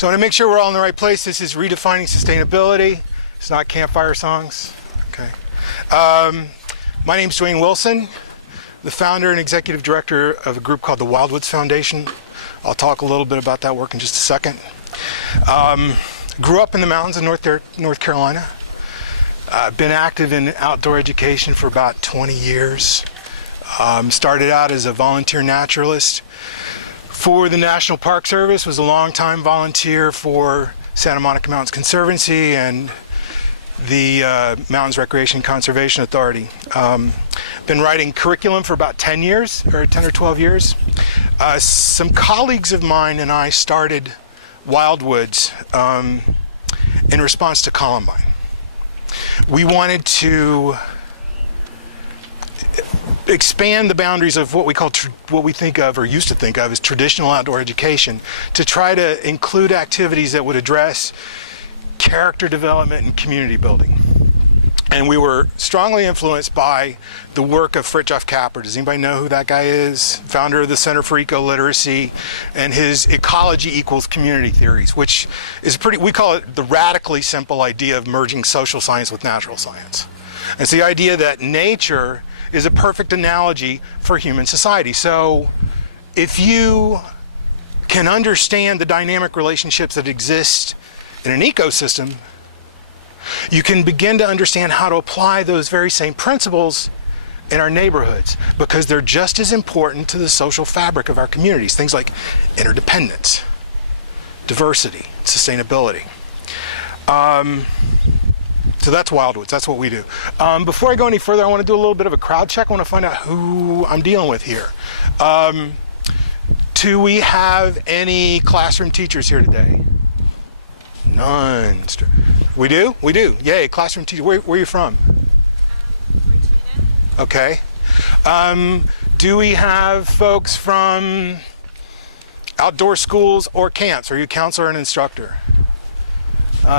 So I want to make sure we're all in the right place. This is Redefining Sustainability. It's not campfire songs. Okay. My name's Dwain Wilson, the founder and executive director of a group called the Wildwoods Foundation. I'll talk a little bit about that work in just a second. Grew up in the mountains of North Carolina. Been active in outdoor education for about 20 years. Started out as a volunteer naturalist for the National Park Service, was a long-time volunteer for Santa Monica Mountains Conservancy and the Mountains Recreation Conservation Authority. Been writing curriculum for about 10 years, or 10 or 12 years. Some colleagues of mine and I started Wildwoods in response to Columbine. We wanted to expand the boundaries of what we think of or used to think of as traditional outdoor education to try to include activities that would address character development and community building. And we were strongly influenced by the work of Fritjof Capra. Does anybody know who that guy is? Founder of the Center for Eco-Literacy, and his ecology equals community theories, which is we call it the radically simple idea of merging social science with natural science. And it's the idea that nature is a perfect analogy for human society. So if you can understand the dynamic relationships that exist in an ecosystem, you can begin to understand how to apply those very same principles in our neighborhoods, because they're just as important to the social fabric of our communities. Things like interdependence, diversity, sustainability. So that's Wildwoods, that's what we do. Before I go any further, I want to do a little bit of a crowd check. I want to find out who I'm dealing with here. Do we have any classroom teachers here today? None. We do? We do. Yay, classroom teacher. Where are you from? Okay. Do we have folks from outdoor schools or camps? Are you a counselor and instructor?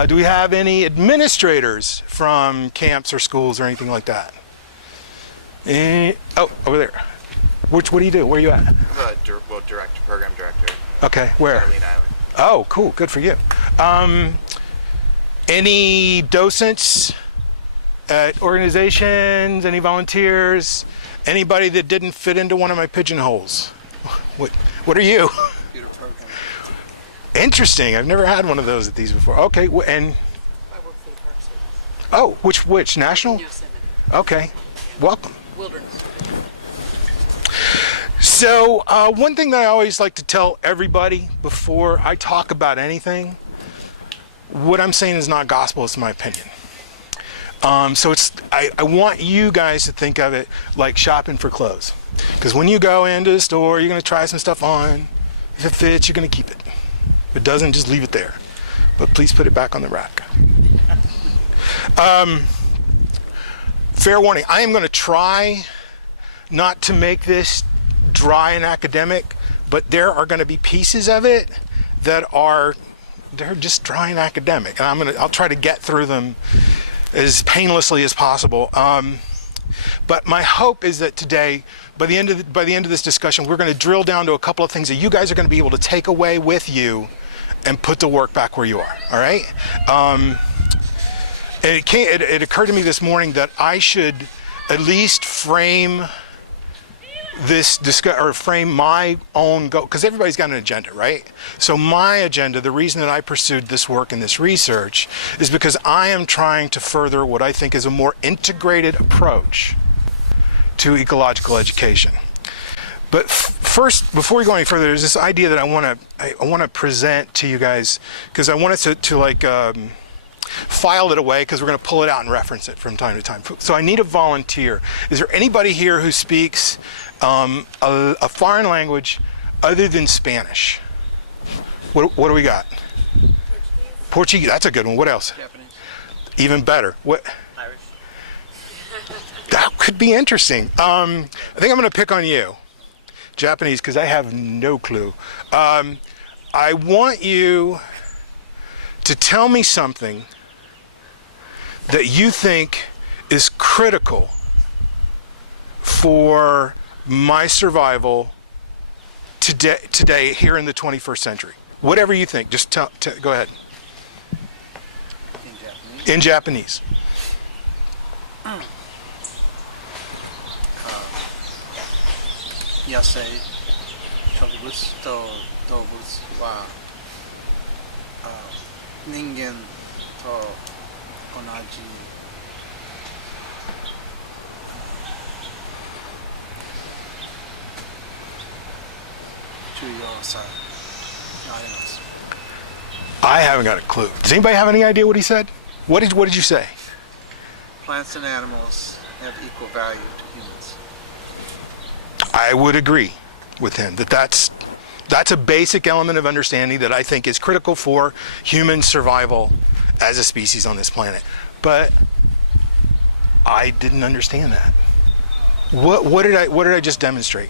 Do we have any administrators from camps or schools or anything like that? Oh, over there. What do you do? Where are you at? I'm a program director. Okay, where? Island. Oh, cool. Good for you. Any docents at organizations? Any volunteers? Anybody that didn't fit into one of my pigeonholes? What are you? Interesting. I've never had one of those at these before. Okay, and I work for the Park Service. oh, which national? Yosemite. Okay, welcome. Wilderness. So one thing that I always like to tell everybody before I talk about anything, what I'm saying is not gospel, it's my opinion. So I want you guys to think of it like shopping for clothes. Because when you go into the store, you're going to try some stuff on. If it fits, you're going to keep it. If it doesn't, just leave it there. But please put it back on the rack. Fair warning, I am going to try not to make this dry and academic, but there are going to be pieces of it that they're just dry and academic, and I'll try to get through them as painlessly as possible. But my hope is that today, by the end of this discussion, we're going to drill down to a couple of things that you guys are going to be able to take away with you and put the work back where you are. All right? And it occurred to me this morning that I should at least frame frame my own goal, because everybody's got an agenda, right? So my agenda, the reason that I pursued this work and this research, is because I am trying to further what I think is a more integrated approach to ecological education. But first, before we go any further, there's this idea that I want to present to you guys, because I want us to file it away, because we're going to pull it out and reference it from time to time. So I need a volunteer. Is there anybody here who speaks a foreign language other than Spanish? What do we got? Portuguese. That's a good one. What else? Japanese. Even better. What? Irish. That could be interesting. I think I'm going to pick on you. Japanese, because I have no clue. I want you to tell me something that you think is critical for my survival today here in the 21st century. Whatever you think, just go ahead. In Japanese. In Japanese. 野生植物と動物は人間と同じ重要さがあります。 I haven't got a clue. Does anybody have any idea what he said? What did you say? Plants and animals have equal value to humans. I would agree with him that's a basic element of understanding that I think is critical for human survival as a species on this planet. But I didn't understand that. What did I just demonstrate?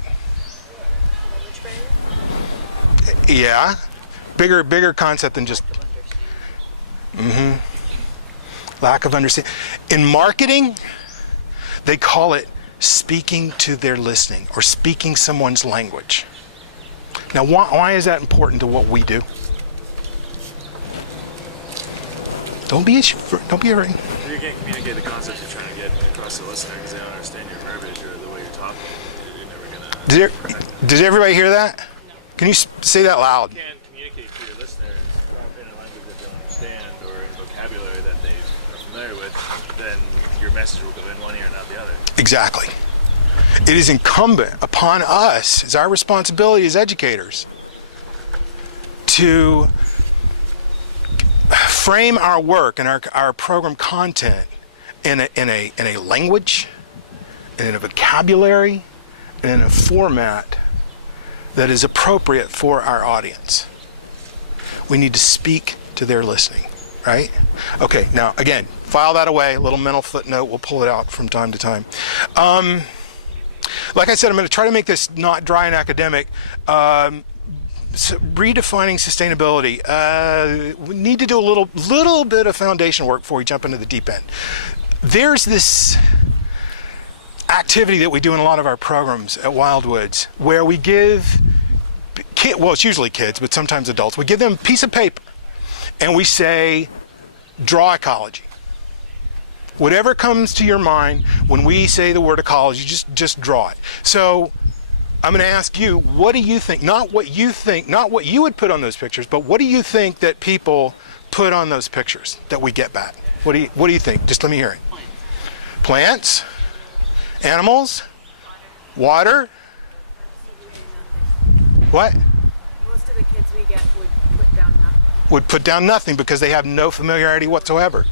Yeah, bigger concept than just lack of understanding. In marketing, they call it speaking to their listening or speaking someone's language. Now, why is that important to what we do? Don't be afraid. You can't communicate the concepts you're trying to get across the listener because they don't understand your verbiage or the way you're talking. You're never gonna. Did everybody hear that? Can you say that loud? You can't communicate to your listener in a language that they don't understand or in vocabulary that they are familiar with. Then your message will go in one ear and not the other. Exactly. It is incumbent upon us, it's our responsibility as educators, to frame our work and our program content in a language, and in a vocabulary, and in a format that is appropriate for our audience. We need to speak to their listening, right? Okay, now again, file that away, a little mental footnote, we'll pull it out from time to time. Like I said, I'm going to try to make this not dry and academic. Redefining sustainability. We need to do a little bit of foundation work before we jump into the deep end. There's this activity that we do in a lot of our programs at Wildwoods where we give well, it's usually kids, but sometimes adults, we give them a piece of paper and we say, draw ecology. Whatever comes to your mind when we say the word ecology, just draw it. So I'm going to ask you, what do you think? Not what you would put on those pictures, but what do you think that people put on those pictures that we get back? What do you think? Just let me hear it. Plants, animals, water. What? Most of the kids we get would put down nothing. Would put down nothing because they have no familiarity whatsoever.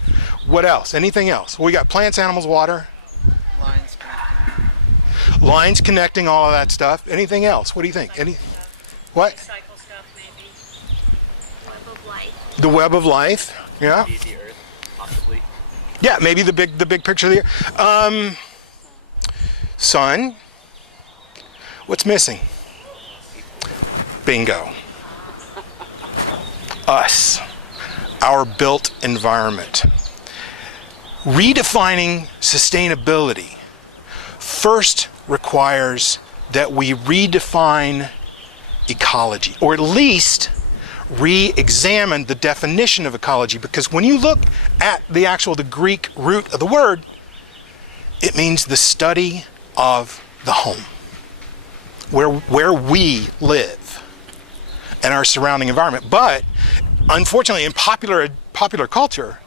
What else? Anything else? We got plants, animals, water. Lines connecting. Lines connecting, all of that stuff. Anything else? What do you think? What? Cycle stuff, maybe. Web of life. The web of life. Yeah. The Earth, possibly. Yeah, maybe the big picture of the year. Sun. What's missing? Bingo. Us. Our built environment. Redefining sustainability first requires that we redefine ecology, or at least re-examine the definition of ecology, because when you look at the Greek root of the word, it means the study of the home, where we live and our surrounding environment. But unfortunately, in popular culture,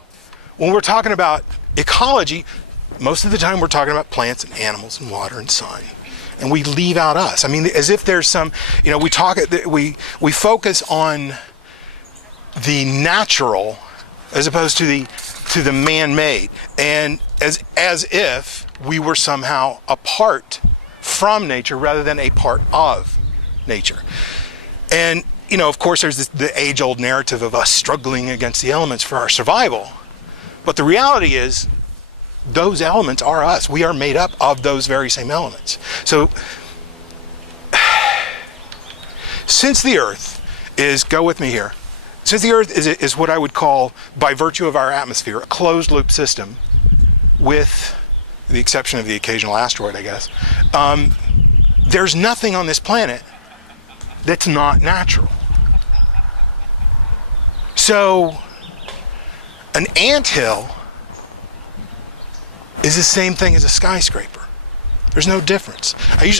when we're talking about ecology, most of the time we're talking about plants and animals and water and sun, and we leave out us. I mean, as if there's some, we focus on the natural as opposed to the man-made, and as if we were somehow apart from nature rather than a part of nature. And of course, there's the age-old narrative of us struggling against the elements for our survival. But the reality is, those elements are us. We are made up of those very same elements. So, since the Earth is, go with me here, since the Earth is what I would call, by virtue of our atmosphere, a closed-loop system, with the exception of the occasional asteroid, I guess, there's nothing on this planet that's not natural. So an anthill is the same thing as a skyscraper. There's no difference.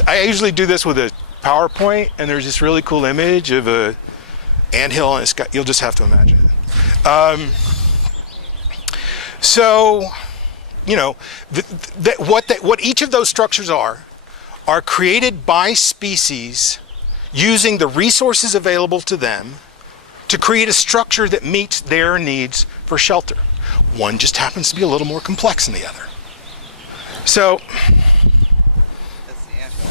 I usually do this with a PowerPoint, and there's this really cool image of a anthill and a sky. You'll just have to imagine it. So, you know, what each of those structures are created by species using the resources available to them to create a structure that meets their needs for shelter. One just happens to be a little more complex than the other. So, That's the anthill,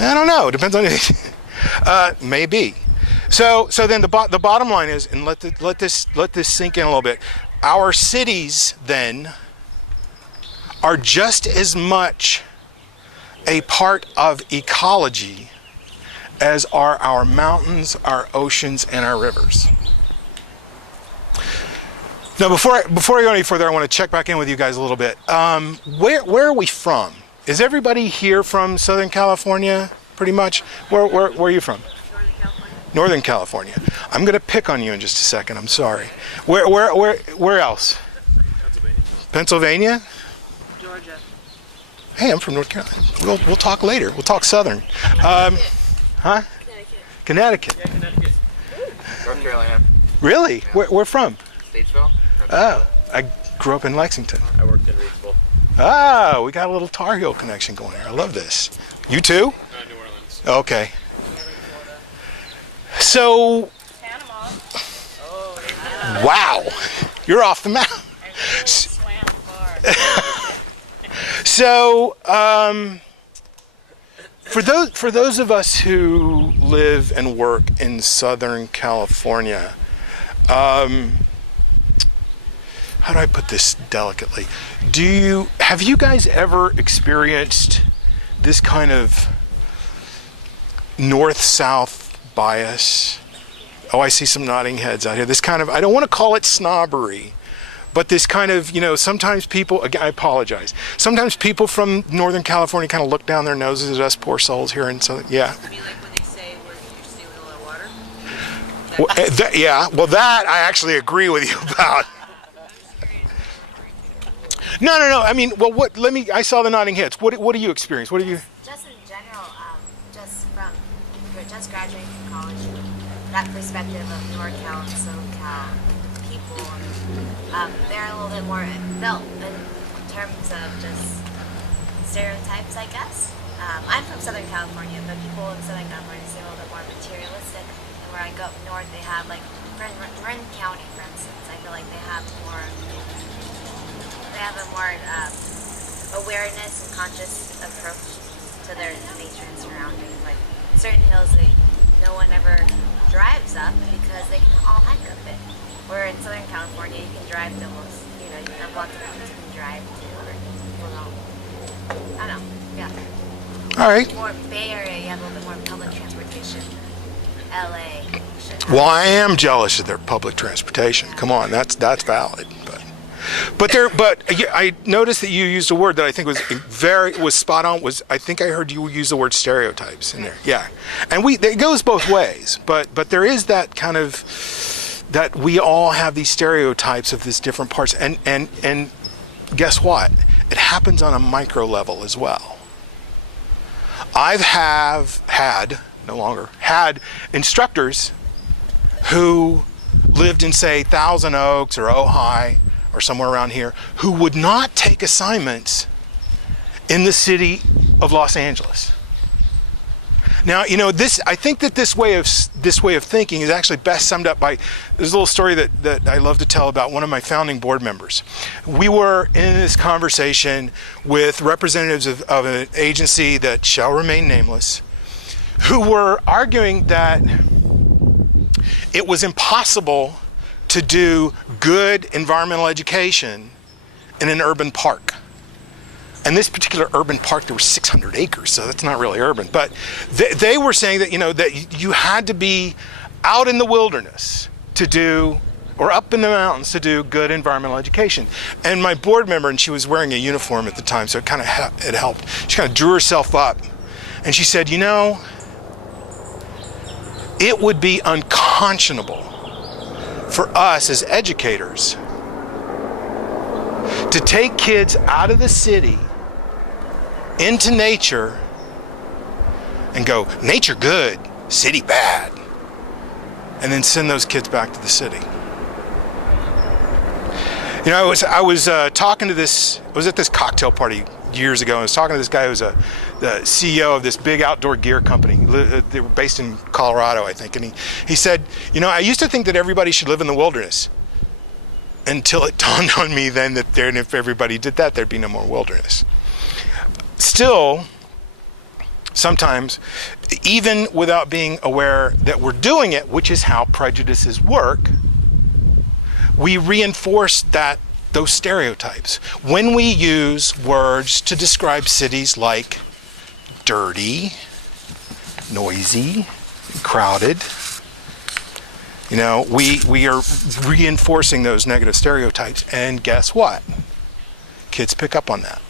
right? I don't know. It depends on it. Maybe. So then the bottom line is, and let this sink in a little bit. Our cities then are just as much a part of ecology as are our mountains, our oceans, and our rivers. Now, before I go any further, I want to check back in with you guys a little bit. Where are we from? Is everybody here from Southern California, pretty much? Where are you from? Northern California. Northern California. I'm going to pick on you in just a second. I'm sorry. Where else? Pennsylvania? Georgia. Hey, I'm from North Carolina. We'll talk later. We'll talk Southern. Huh? Connecticut. Yeah, Connecticut. North Carolina. Really? Where from? Statesville. Oh, I grew up in Lexington. I worked in Reedsville. Ah, we got a little Tar Heel connection going here. I love this. You too? New Orleans. Okay. So, Panama. wow, you're off the map. Swam far. So, for those of us who live and work in Southern California, how do I put this delicately? Have you guys ever experienced this kind of north-south bias? Oh, I see some nodding heads out here. This kind of, I don't want to call it snobbery, but this kind of, you know, sometimes people, again, I apologize. Sometimes people from Northern California kind of look down their noses at us poor souls here in Southern, yeah. I mean, like when they say we're interested with a lot of water. Yeah, well that I actually agree with you about. No. I mean, well, I saw the nodding heads. What do you experience? What do you? Just in general, just graduating from college, that perspective of NorCal and SoCal people, they're a little bit more built in terms of just stereotypes, I guess. I'm from Southern California, but people in Southern California seem a little bit more materialistic. And where I go up north, they have like Marin County, for instance. I feel like they have a more awareness and conscious approach to their nature and surroundings. Like certain hills that no one ever drives up because they can all hike up it. Where in Southern California, you can drive to almost, you know, you have lots of mountains you can drive to, or people don't. I don't know. Yeah. All right. More Bay Area, you have a little bit more public transportation. LA. Well, I am jealous of their public transportation. Come on, that's valid. But I noticed that you used a word that I think was spot on. I think I heard you use the word stereotypes in there. Yeah, and it goes both ways. But there is that kind of that we all have these stereotypes of these different parts, and guess what? It happens on a micro level as well. I've had instructors who lived in, say, Thousand Oaks or Ojai or somewhere around here, who would not take assignments in the city of Los Angeles. Now, you know, I think that this way of thinking is actually best summed up by this little story that I love to tell about one of my founding board members. We were in this conversation with representatives of an agency that shall remain nameless, who were arguing that it was impossible to do good environmental education in an urban park. And this particular urban park, there were 600 acres, so that's not really urban. But they were saying that, you know, that you had to be out in the wilderness to do, or up in the mountains to do good environmental education. And my board member, and she was wearing a uniform at the time, so it helped. She kind of drew herself up, and she said, you know, it would be unconscionable for us as educators to take kids out of the city into nature and go, nature good, city bad, and then send those kids back to the city. You know, I was talking to this, I was at this cocktail party years ago, and I was talking to this guy who was the CEO of this big outdoor gear company. They were based in Colorado, I think, and he said, you know, I used to think that everybody should live in the wilderness, until it dawned on me then that if everybody did that, there'd be no more wilderness. Still, sometimes, even without being aware that we're doing it, which is how prejudices work, we reinforce those stereotypes. When we use words to describe cities like dirty, noisy, crowded, you know, we are reinforcing those negative stereotypes, and guess what? Kids pick up on that.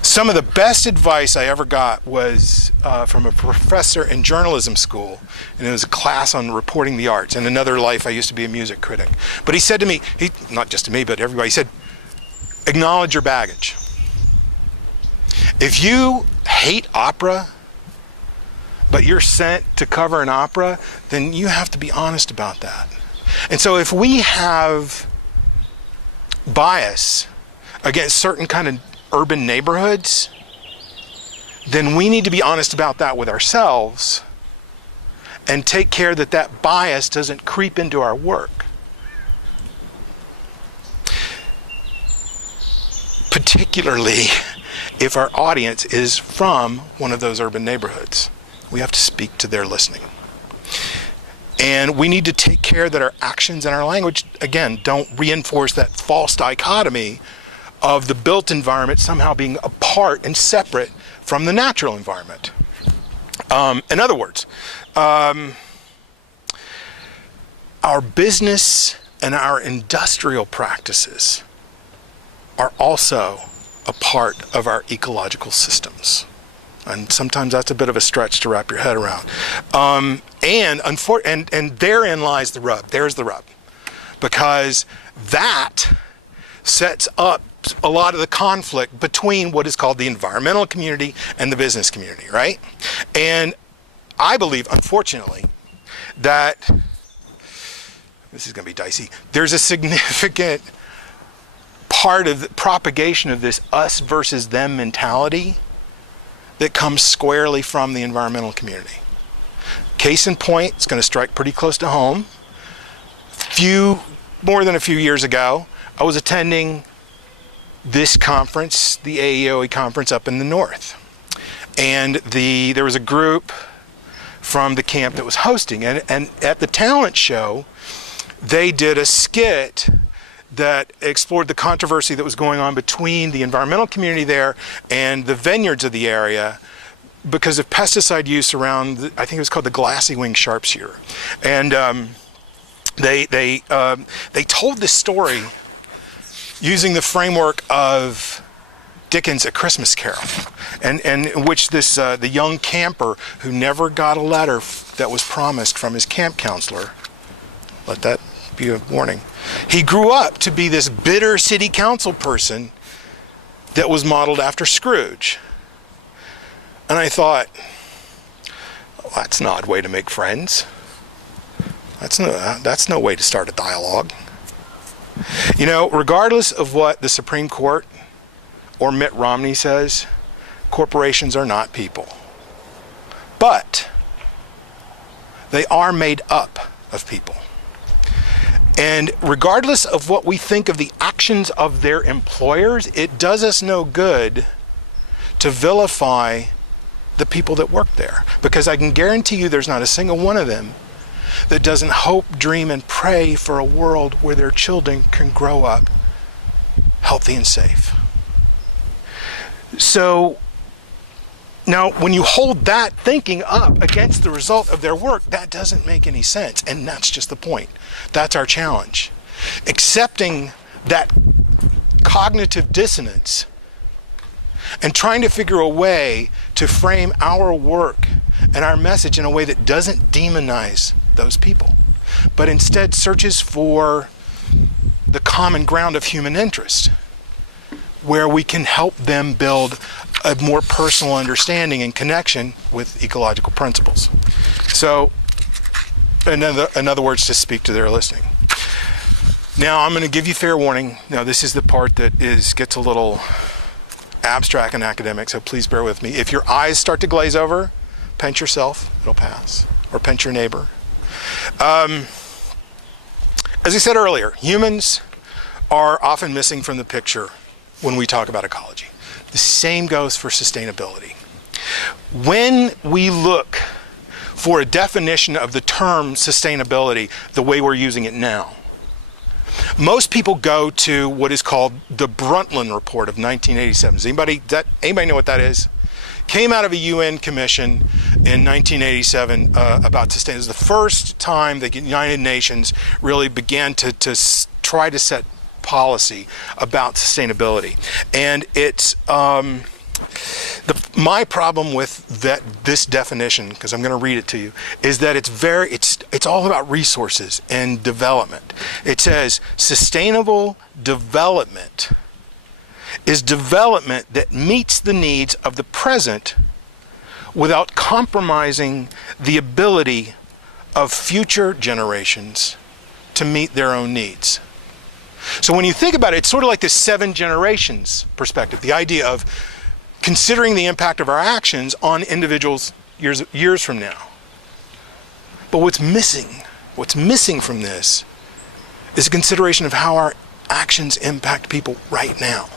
Some of the best advice I ever got was from a professor in journalism school, and it was a class on reporting the arts. In another life, I used to be a music critic. But he said to me, not just to me, but everybody, he said, acknowledge your baggage. If you hate opera, but you're sent to cover an opera, then you have to be honest about that. And so if we have bias against certain kind of urban neighborhoods, then we need to be honest about that with ourselves and take care that that bias doesn't creep into our work. Particularly if our audience is from one of those urban neighborhoods. We have to speak to their listening. And we need to take care that our actions and our language, again, don't reinforce that false dichotomy of the built environment somehow being apart and separate from the natural environment. In other words, our business and our industrial practices are also a part of our ecological systems. And sometimes that's a bit of a stretch to wrap your head around. And therein lies the rub. There's the rub. Because that sets up a lot of the conflict between what is called the environmental community and the business community, right? And I believe, unfortunately, that this is going to be dicey. There's a significant part of the propagation of this us versus them mentality that comes squarely from the environmental community. Case in point, it's going to strike pretty close to home. More than a few years ago, I was attending this conference, the AEOE conference up in the north. And there was a group from the camp that was hosting. And at the talent show, they did a skit that explored the controversy that was going on between the environmental community there and the vineyards of the area because of pesticide use around, I think it was called the glassy wing sharpshooter. And they told this story using the framework of Dickens' A Christmas Carol, and in which the young camper who never got a letter that was promised from his camp counselor, let that be a warning, he grew up to be this bitter city council person that was modeled after Scrooge. And I thought, well, that's an odd way to make friends. That's no way to start a dialogue. You know, regardless of what the Supreme Court or Mitt Romney says, corporations are not people. But they are made up of people. And regardless of what we think of the actions of their employers, it does us no good to vilify the people that work there. Because I can guarantee you there's not a single one of them that doesn't hope, dream, and pray for a world where their children can grow up healthy and safe. So now when you hold that thinking up against the result of their work, that doesn't make any sense. And that's just the point. That's our challenge. Accepting that cognitive dissonance and trying to figure a way to frame our work and our message in a way that doesn't demonize those people. but instead searches for the common ground of human interest, where we can help them build a more personal understanding and connection with ecological principles. So, in other words, to speak to their listening. Now, I'm going to give you fair warning. Now, this is the part that gets a little abstract and academic, so please bear with me. If your eyes start to glaze over, pinch yourself, it'll pass. Or pinch your neighbor. As I said earlier, humans are often missing from the picture when we talk about ecology. The same goes for sustainability. When we look for a definition of the term sustainability the way we're using it now, most people go to what is called the Brundtland Report of 1987. Does anybody know what that is? Came out of a UN commission in 1987 about sustainability. It was the first time the United Nations really began to try to set policy about sustainability. And it's my problem with this definition, because I'm going to read it to you, is that it's all about resources and development. It says sustainable development is development that meets the needs of the present without compromising the ability of future generations to meet their own needs. So when you think about it, it's sort of like this 7 generations perspective, the idea of considering the impact of our actions on individuals years from now. But what's missing from this is a consideration of how our actions impact people right now.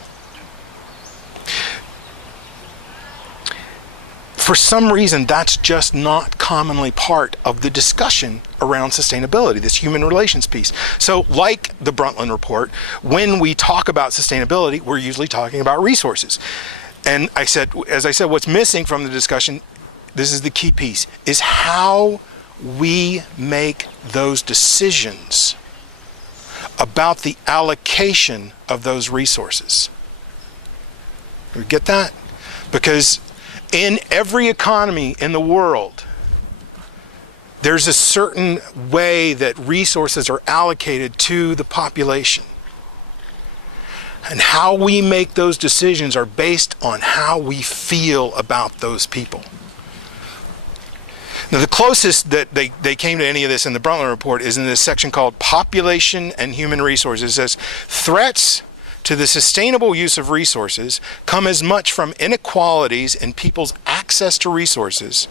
For some reason, that's just not commonly part of the discussion around sustainability, this human relations piece. So like the Brundtland Report, when we talk about sustainability, we're usually talking about resources. And as I said, what's missing from the discussion, this is the key piece, is how we make those decisions about the allocation of those resources. You get that? Because in every economy in the world, there's a certain way that resources are allocated to the population. And how we make those decisions are based on how we feel about those people. Now, the closest that they came to any of this in the Brundtland Report is in this section called Population and Human Resources. It says, threats to the sustainable use of resources come as much from inequalities in people's access to resources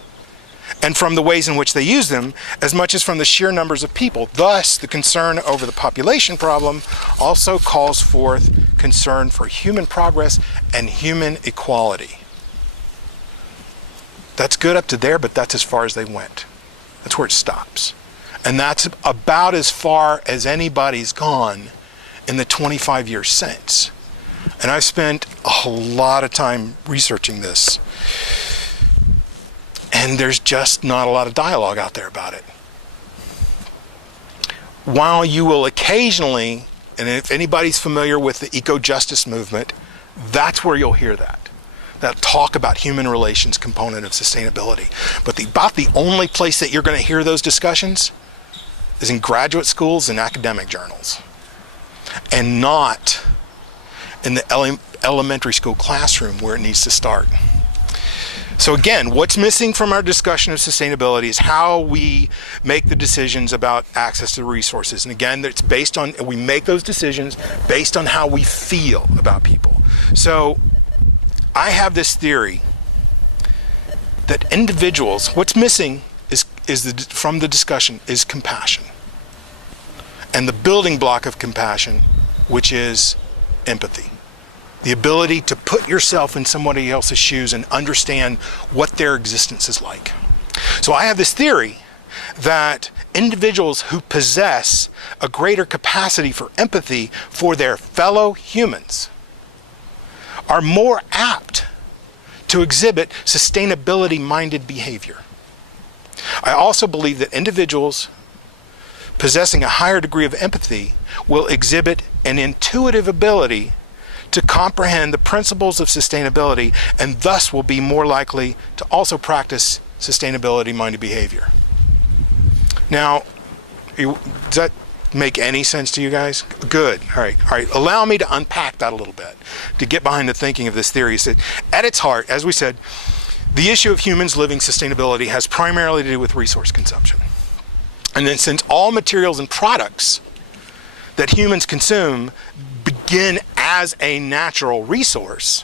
and from the ways in which they use them as much as from the sheer numbers of people. Thus, the concern over the population problem also calls forth concern for human progress and human equality. That's good up to there, but that's as far as they went. That's where it stops. And that's about as far as anybody's gone in the 25 years since. And I've spent a lot of time researching this. And there's just not a lot of dialogue out there about it. While you will occasionally, and if anybody's familiar with the eco-justice movement, that's where you'll hear that talk about human relations component of sustainability. But about the only place that you're going to hear those discussions is in graduate schools and academic journals, and not in the elementary school classroom where it needs to start. So again, what's missing from our discussion of sustainability is how we make the decisions about access to resources. And again, it's based on, we make those decisions based on how we feel about people. So I have this theory that individuals, what's missing from the discussion is compassion. And the building block of compassion, which is empathy. The ability to put yourself in somebody else's shoes and understand what their existence is like. So I have this theory that individuals who possess a greater capacity for empathy for their fellow humans are more apt to exhibit sustainability-minded behavior. I also believe that individuals possessing a higher degree of empathy will exhibit an intuitive ability to comprehend the principles of sustainability, and thus will be more likely to also practice sustainability-minded behavior. Now, Does that make any sense to you guys? Good. All right. Allow me to unpack that a little bit, to get behind the thinking of this theory. So at its heart, as we said, the issue of humans living sustainability has primarily to do with resource consumption. And then since all materials and products that humans consume begin as a natural resource,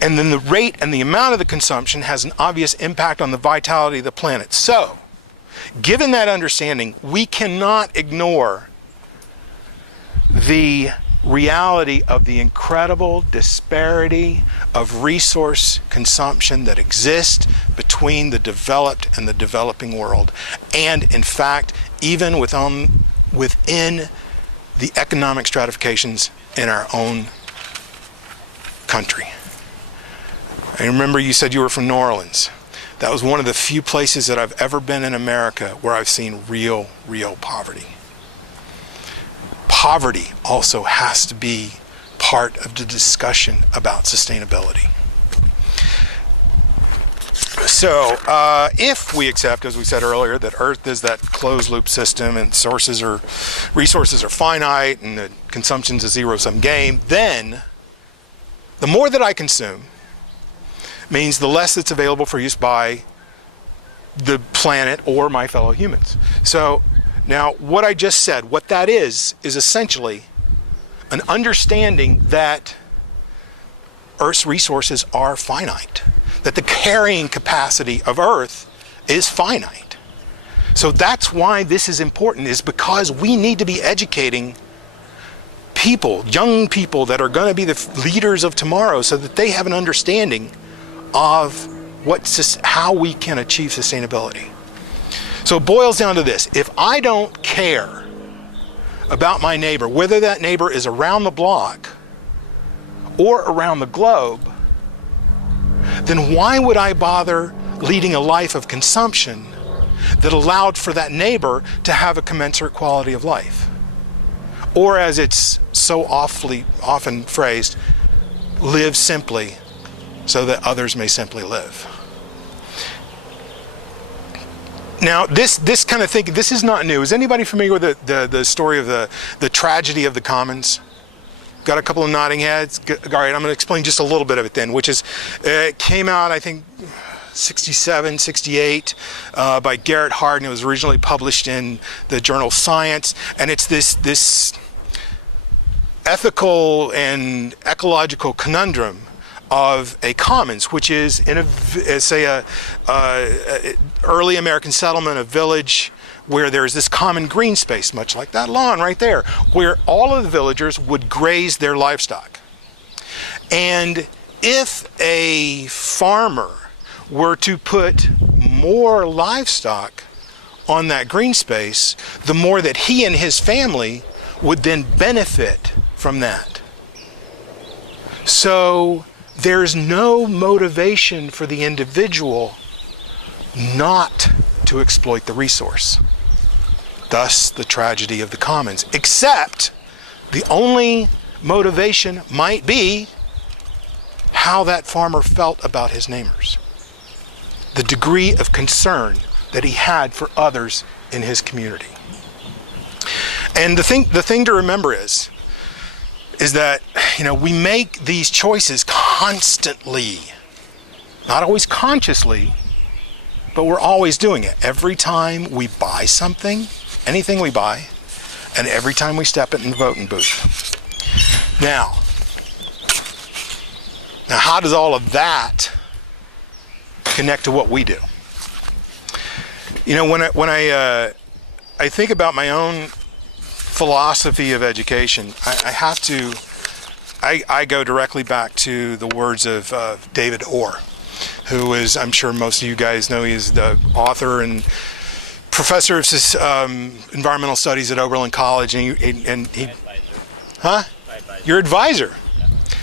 and then the rate and the amount of the consumption has an obvious impact on the vitality of the planet. So, given that understanding, we cannot ignore the reality of the incredible disparity of resource consumption that exists between the developed and the developing world. And in fact, even within the economic stratifications in our own country. I remember you said you were from New Orleans. That was one of the few places that I've ever been in America where I've seen real poverty. Poverty also has to be part of the discussion about sustainability. So, if we accept, as we said earlier, that Earth is that closed loop system and resources are finite and that consumption's a zero-sum game, then the more that I consume means the less that's available for use by the planet or my fellow humans. So now what I just said, what that is essentially an understanding that Earth's resources are finite, that the carrying capacity of Earth is finite. So that's why this is important, is because we need to be educating people, young people that are going to be the leaders of tomorrow, so that they have an understanding of how we can achieve sustainability. So it boils down to this: if I don't care about my neighbor, whether that neighbor is around the block or around the globe, then why would I bother leading a life of consumption that allowed for that neighbor to have a commensurate quality of life? Or, as it's so often phrased, live simply so that others may simply live. Now, this kind of thinking, this is not new. Is anybody familiar with the story of the tragedy of the commons? Got a couple of nodding heads? All right, I'm going to explain just a little bit of it then, which is, it came out, I think, 67, 68, by Garrett Hardin. It was originally published in the journal Science, and it's this ethical and ecological conundrum of a commons, which is in a early American settlement, a village where there's this common green space, much like that lawn right there, where all of the villagers would graze their livestock. And if a farmer were to put more livestock on that green space, the more that he and his family would then benefit from that. So there's no motivation for the individual not to exploit the resource. Thus, the tragedy of the commons. Except, the only motivation might be how that farmer felt about his neighbors. The degree of concern that he had for others in his community. And the thing to remember is that, we make these choices constantly. Not always consciously, but we're always doing it. Every time we buy something, anything we buy, and every time we step in the voting booth. Now, how does all of that connect to what we do? When I think about my own philosophy of education, I go directly back to the words of David Orr, who is, I'm sure most of you guys know, he's the author and professor of environmental studies at Oberlin College, and he your advisor.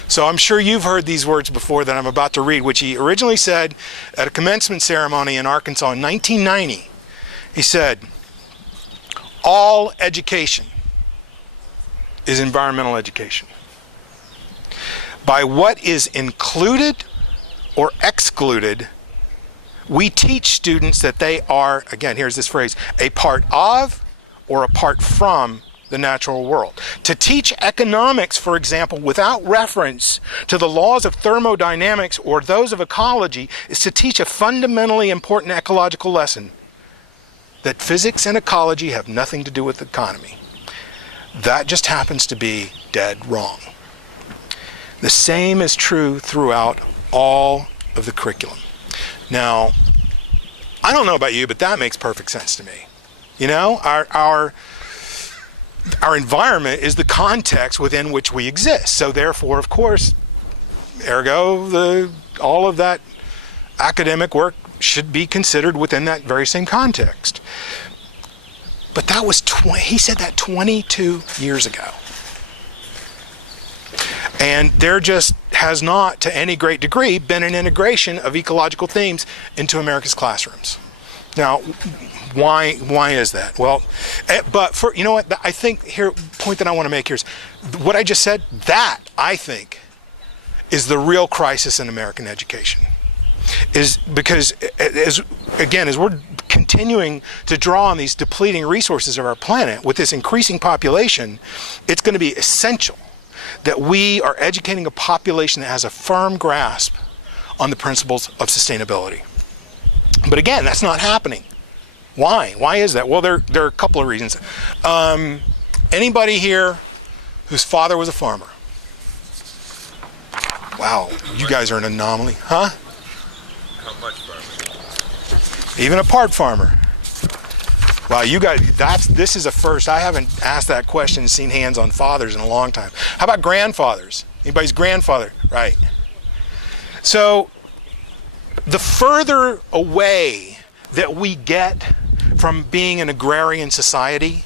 So I'm sure you've heard these words before that I'm about to read, which he originally said at a commencement ceremony in Arkansas in 1990. He said, "All education is environmental education. By what is included or excluded we teach students that they are, again, here's this phrase, a part of or apart from the natural world. To teach economics, for example, without reference to the laws of thermodynamics or those of ecology is to teach a fundamentally important ecological lesson, that physics and ecology have nothing to do with the economy. That just happens to be dead wrong. The same is true throughout all of the curriculum. Now, I don't know about you, but that makes perfect sense to me. You know, our environment is the context within which we exist. So therefore, of course, ergo, all of that academic work should be considered within that very same context. But that was he said that 22 years ago. And there just has not, to any great degree, been an integration of ecological themes into America's classrooms. Now, why is that? Well, but for, you know what, I think here, point that I want to make here is, what I just said, that, I think, is the real crisis in American education. Is because, as we're continuing to draw on these depleting resources of our planet with this increasing population, it's going to be essential that we are educating a population that has a firm grasp on the principles of sustainability. But again, that's not happening. Why? Why is that? Well, there are a couple of reasons. Anybody here whose father was a farmer? Wow, you guys are an anomaly, huh? How much farmer? Even a part farmer. Wow, you guys, this is a first. I haven't asked that question and seen hands on fathers in a long time. How about grandfathers? Anybody's grandfather? Right. So, the further away that we get from being an agrarian society,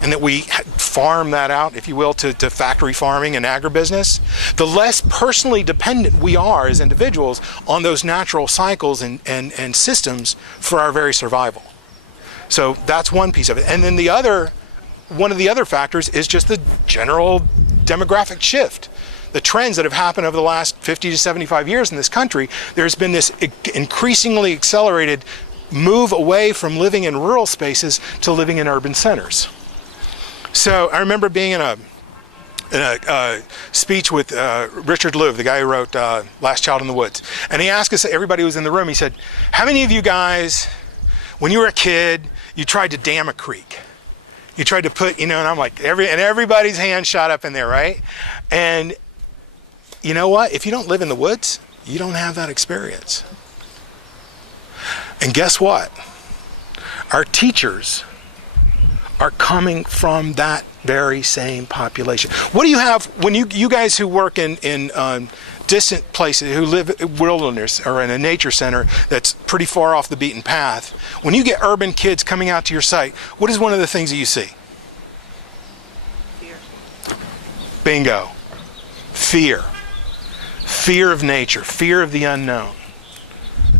and that we farm that out, if you will, to factory farming and agribusiness, the less personally dependent we are as individuals on those natural cycles and systems for our very survival. So that's one piece of it. And then one of the other factors is just the general demographic shift. The trends that have happened over the last 50 to 75 years in this country, there's been this increasingly accelerated move away from living in rural spaces to living in urban centers. So I remember being in a speech with Richard Louv, the guy who wrote Last Child in the Woods. And he asked us, everybody who was in the room, he said, how many of you guys, when you were a kid, you tried to dam a creek? You tried to put, and I'm like, everybody's hand shot up in there, right? And you know what? If you don't live in the woods, you don't have that experience. And guess what? Our teachers are coming from that very same population. What do you have when you guys who work in distant places, who live in wilderness or in a nature center that's pretty far off the beaten path, when you get urban kids coming out to your site, what is one of the things that you see? Fear. Bingo. Fear. Fear of nature, fear of the unknown.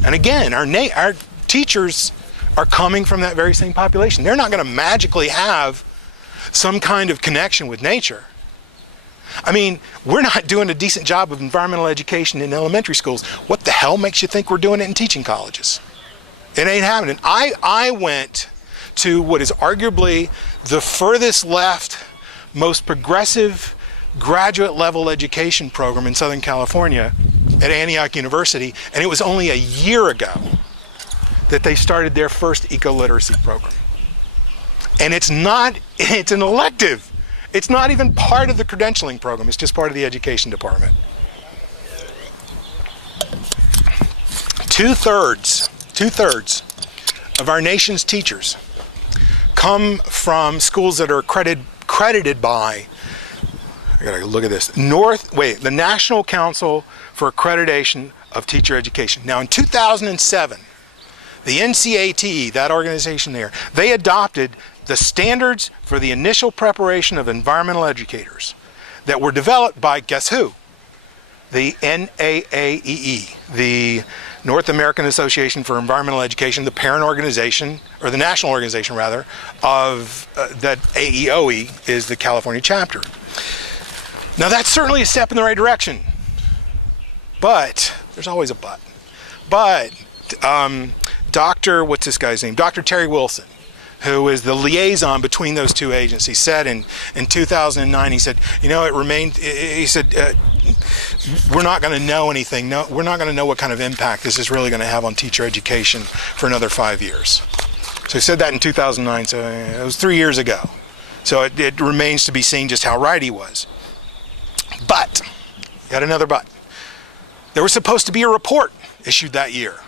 And again, our teachers are coming from that very same population. They're not going to magically have some kind of connection with nature. I mean, we're not doing a decent job of environmental education in elementary schools. What the hell makes you think we're doing it in teaching colleges? It ain't happening. I went to what is arguably the furthest left, most progressive graduate level education program in Southern California at Antioch University, and it was only a year ago that they started their first eco-literacy program. And it's an elective. It's not even part of the credentialing program. It's just part of the education department. Two-thirds of our nation's teachers come from schools that are credited by, I gotta look at this, the National Council for Accreditation of Teacher Education. Now in 2007, the NCATE, that organization there, they adopted the standards for the initial preparation of environmental educators that were developed by, guess who? The NAAEE, the North American Association for Environmental Education, the parent organization, or the national organization rather, of that AEOE is the California chapter. Now that's certainly a step in the right direction, but there's always a but. But Dr. what's this guy's name? Dr. Terry Wilson, who is the liaison between those two agencies, said in 2009, he said, we're not going to know anything. No, we're not going to know what kind of impact this is really going to have on teacher education for another 5 years. So he said that in 2009, so it was 3 years ago. So it remains to be seen just how right he was. But, got another but. There was supposed to be a report issued that year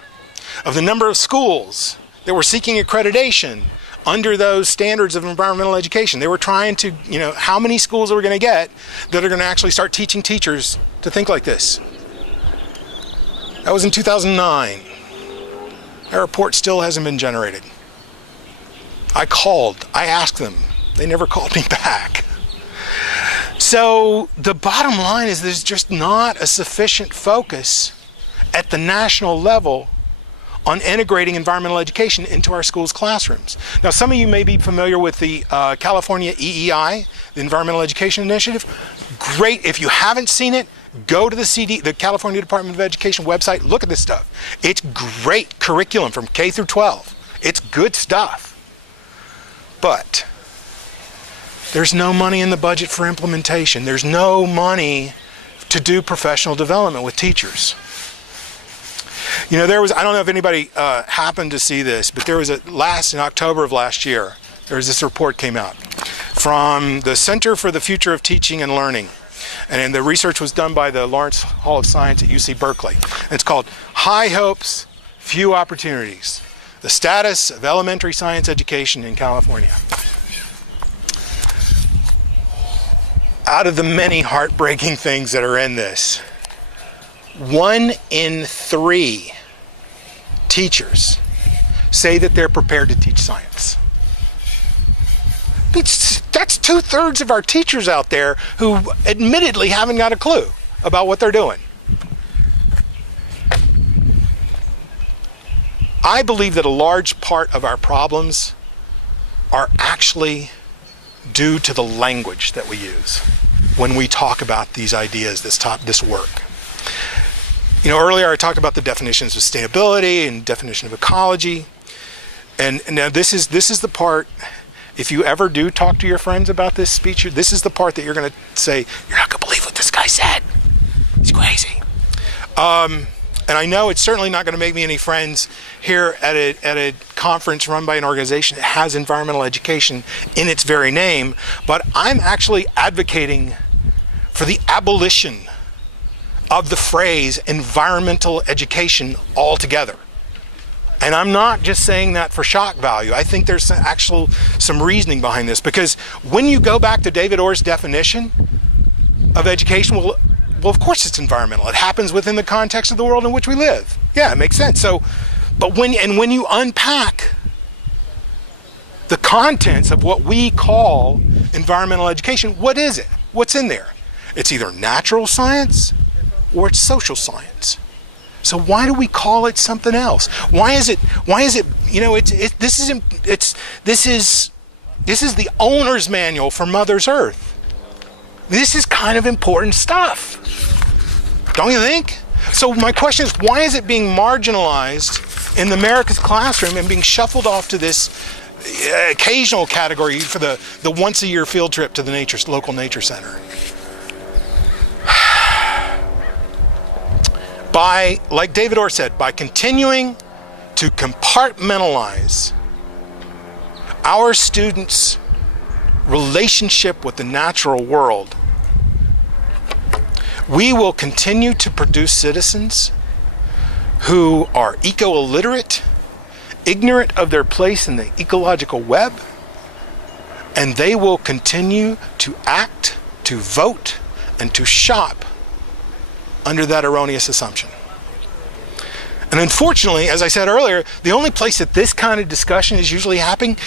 of the number of schools that were seeking accreditation under those standards of environmental education. They were trying to, how many schools are we going to get that are going to actually start teaching teachers to think like this? That was in 2009. That report still hasn't been generated. I asked them. They never called me back. So the bottom line is there's just not a sufficient focus at the national level on integrating environmental education into our schools' classrooms. Now, some of you may be familiar with the California EEI, the Environmental Education Initiative. Great. If you haven't seen it, go to the California Department of Education website, look at this stuff. It's great curriculum from K through 12. It's good stuff. But there's no money in the budget for implementation. There's no money to do professional development with teachers. I don't know if anybody happened to see this, but there was in October of last year, there was this report came out from the Center for the Future of Teaching and Learning. And the research was done by the Lawrence Hall of Science at UC Berkeley. And it's called High Hopes, Few Opportunities: The Status of Elementary Science Education in California. Out of the many heartbreaking things that are in this, 1 in 3 teachers say that they're prepared to teach science. That's 2/3 of our teachers out there who admittedly haven't got a clue about what they're doing. I believe that a large part of our problems are actually due to the language that we use when we talk about these ideas, this work. Earlier I talked about the definitions of sustainability and definition of ecology. And now this is the part, if you ever do talk to your friends about this speech, this is the part that you're going to say, you're not going to believe what this guy said. He's crazy. And I know it's certainly not going to make me any friends here at a conference run by an organization that has environmental education in its very name, but I'm actually advocating for the abolition of the phrase environmental education altogether. And I'm not just saying that for shock value. I think there's some reasoning behind this, because when you go back to David Orr's definition of education, well, of course it's environmental. It happens within the context of the world in which we live. Yeah, it makes sense. So, but when you unpack the contents of what we call environmental education, what is it? What's in there? It's either natural science or it's social science. So why do we call it something else? Why is it this is the owner's manual for Mother's Earth. This is kind of important stuff. Don't you think? So my question is, why is it being marginalized in America's classroom and being shuffled off to this occasional category for the once a year field trip to the local nature center? Like David Orr said, by continuing to compartmentalize our students' relationship with the natural world, we will continue to produce citizens who are eco-illiterate, ignorant of their place in the ecological web, and they will continue to act, to vote, and to shop under that erroneous assumption. And unfortunately, as I said earlier, the only place that this kind of discussion is usually happening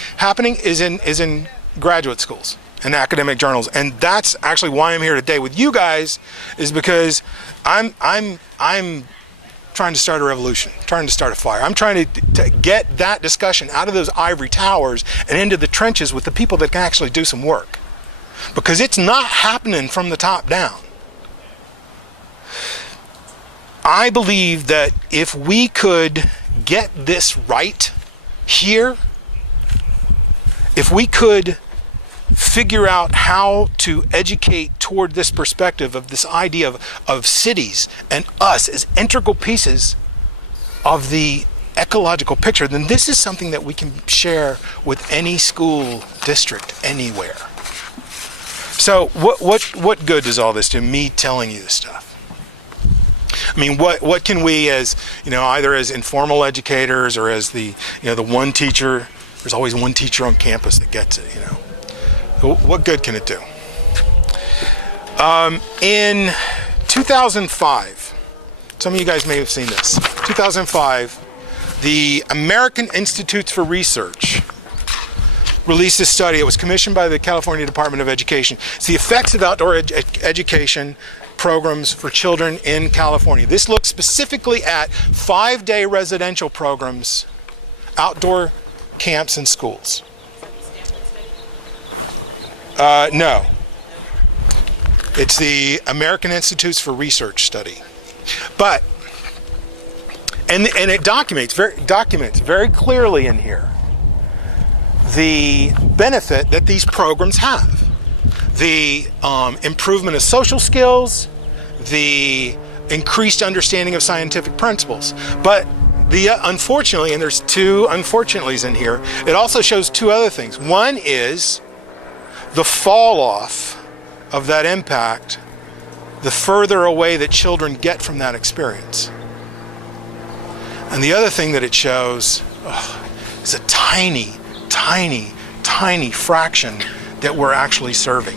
is in graduate schools and academic journals. And that's actually why I'm here today with you guys, is because I'm trying to start a revolution, trying to start a fire. I'm trying to get that discussion out of those ivory towers and into the trenches with the people that can actually do some work. Because it's not happening from the top down. I believe that if we could get this right here, if we could figure out how to educate toward this perspective of this idea of cities and us as integral pieces of the ecological picture, then this is something that we can share with any school district anywhere. So what good does all this do, me telling you this stuff? I mean, what can we, as either as informal educators or as the the one teacher, there's always one teacher on campus that gets it, what good can it do? In 2005, some of you guys may have seen this. 2005, the American Institutes for Research released a study. It was commissioned by the California Department of Education. It's the effects of outdoor education programs for children in California. This looks specifically at 5-day residential programs, outdoor camps and schools. No. It's the American Institutes for Research study. But, and it documents very clearly in here the benefit that these programs have. The improvement of social skills, the increased understanding of scientific principles. But unfortunately, and there's two unfortunately's in here, it also shows two other things. One is the fall off of that impact the further away that children get from that experience. And the other thing that it shows is a tiny, tiny, tiny fraction that we're actually serving.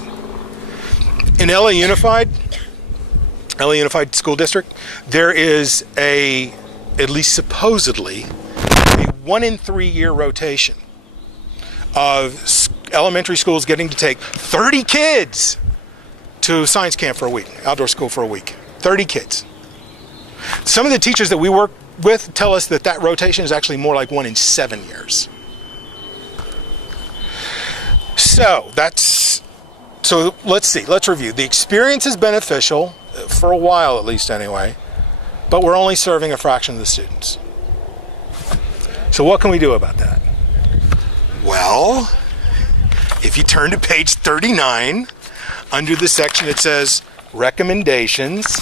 In LA Unified School District, there is at least supposedly, a 1 in 3 year rotation of elementary schools getting to take 30 kids to science camp for a week, outdoor school for a week. 30 kids. Some of the teachers that we work with tell us that rotation is actually more like 1 in 7 years. So let's see, let's review. The experience is beneficial, for a while at least anyway, but we're only serving a fraction of the students. So what can we do about that? Well, if you turn to page 39, under the section that says recommendations,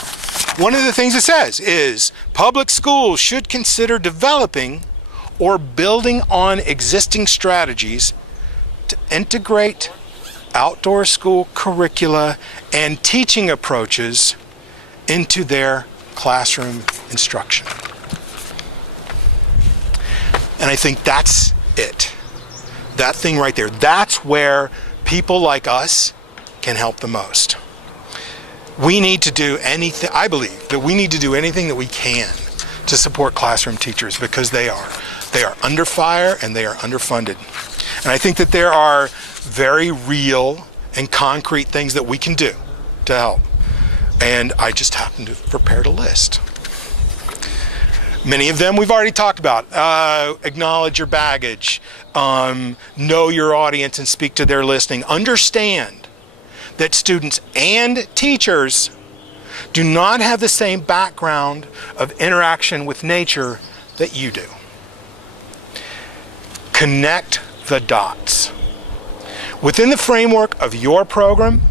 one of the things it says is public schools should consider developing or building on existing strategies to integrate outdoor school curricula and teaching approaches into their classroom instruction. And I think that's it. That thing right there. That's where people like us can help the most. We need to do anything, I believe that we need to do anything that we can to support classroom teachers, because they are under fire and they are underfunded. And I think that there are very real and concrete things that we can do to help. And I just happened to have prepared a list. Many of them we've already talked about. Acknowledge your baggage. Know your audience and speak to their listening. Understand that students and teachers do not have the same background of interaction with nature that you do. Connect the dots. Within the framework of your program,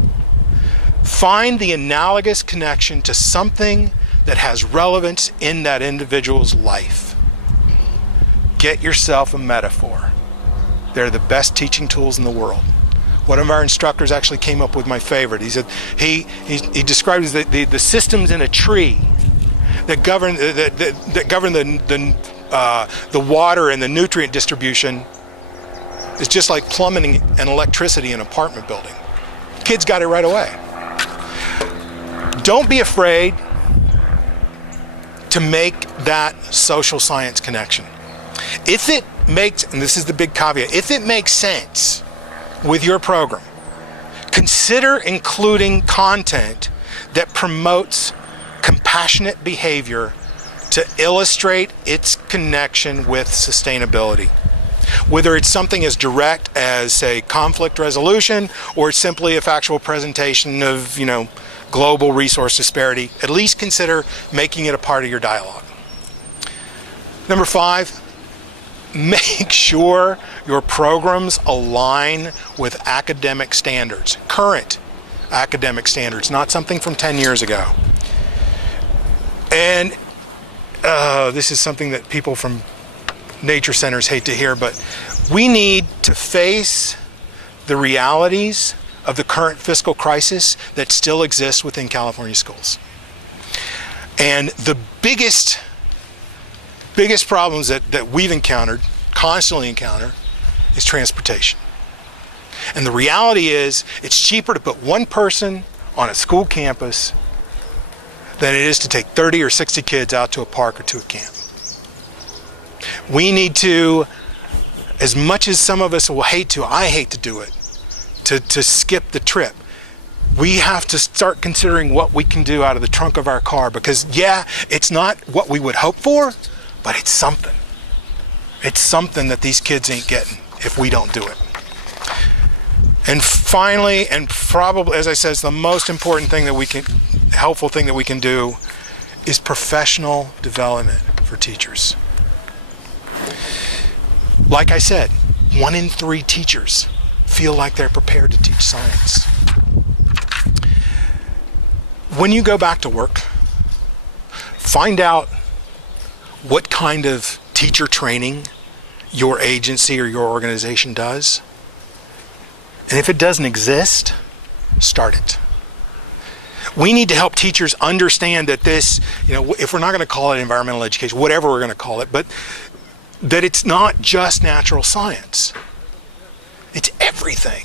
find the analogous connection to something that has relevance in that individual's life. Get yourself a metaphor. They're the best teaching tools in the world. One of our instructors actually came up with my favorite. He said he describes the systems in a tree that govern the water and the nutrient distribution is just like plumbing and electricity in an apartment building. Kids got it right away. Don't be afraid to make that social science connection. If it makes, and this is the big caveat, if it makes sense with your program, consider including content that promotes compassionate behavior to illustrate its connection with sustainability. whether it's something as direct as, say, conflict resolution, or it's simply a factual presentation of, global resource disparity. At least consider making it a part of your dialogue. Number 5, make sure your programs align with academic standards, current academic standards, not something from 10 years ago. And this is something that people from nature centers hate to hear, but we need to face the realities of the current fiscal crisis that still exists within California schools. And the biggest problems that we've constantly encounter, is transportation. And the reality is, it's cheaper to put one person on a school campus than it is to take 30 or 60 kids out to a park or to a camp. We need to, as much as some of us will hate to, I hate to do it, to skip the trip. We have to start considering what we can do out of the trunk of our car, because yeah, it's not what we would hope for, but it's something. It's something that these kids ain't getting if we don't do it. And finally, and probably, as I said, the most important thing helpful thing that we can do is professional development for teachers. Like I said, 1 in 3 teachers feel like they're prepared to teach science. When you go back to work, find out what kind of teacher training your agency or your organization does. And if it doesn't exist, start it. We need to help teachers understand that this, if we're not going to call it environmental education, whatever we're going to call it, but that it's not just natural science. It's everything.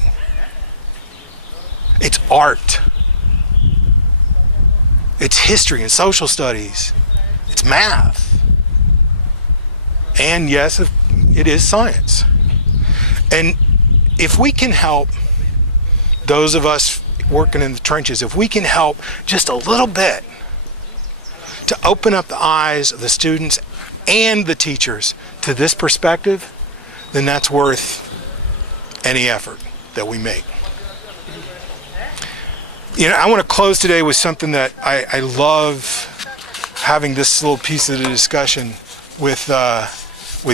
It's art. It's history and social studies. It's math. And yes, it is science. And if we can help those of us working in the trenches, if we can help just a little bit to open up the eyes of the students and the teachers to this perspective, then that's worth any effort that we make. I want to close today with something that I love having this little piece of the discussion with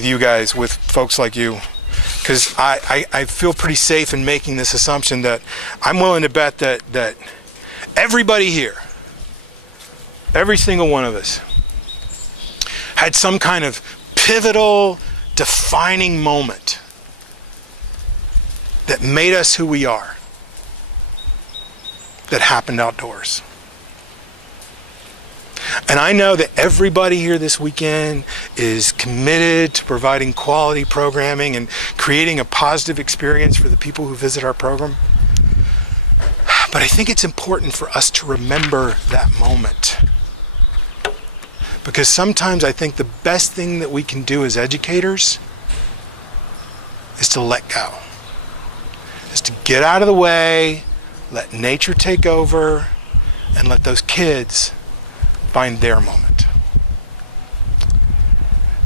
you guys, with folks like you, because I feel pretty safe in making this assumption that I'm willing to bet that everybody here, every single one of us, had some kind of pivotal, defining moment that made us who we are, that happened outdoors. And I know that everybody here this weekend is committed to providing quality programming and creating a positive experience for the people who visit our program. But I think it's important for us to remember that moment. Because sometimes I think the best thing that we can do as educators is to let go. Is to get out of the way, let nature take over, and let those kids find their moment.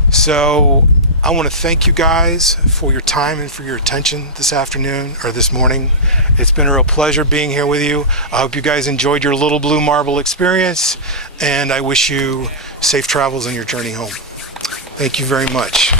So I want to thank you guys for your time and for your attention this afternoon or this morning. It's been a real pleasure being here with you. I hope you guys enjoyed your Little Blue Marble experience, and I wish you safe travels on your journey home. Thank you very much.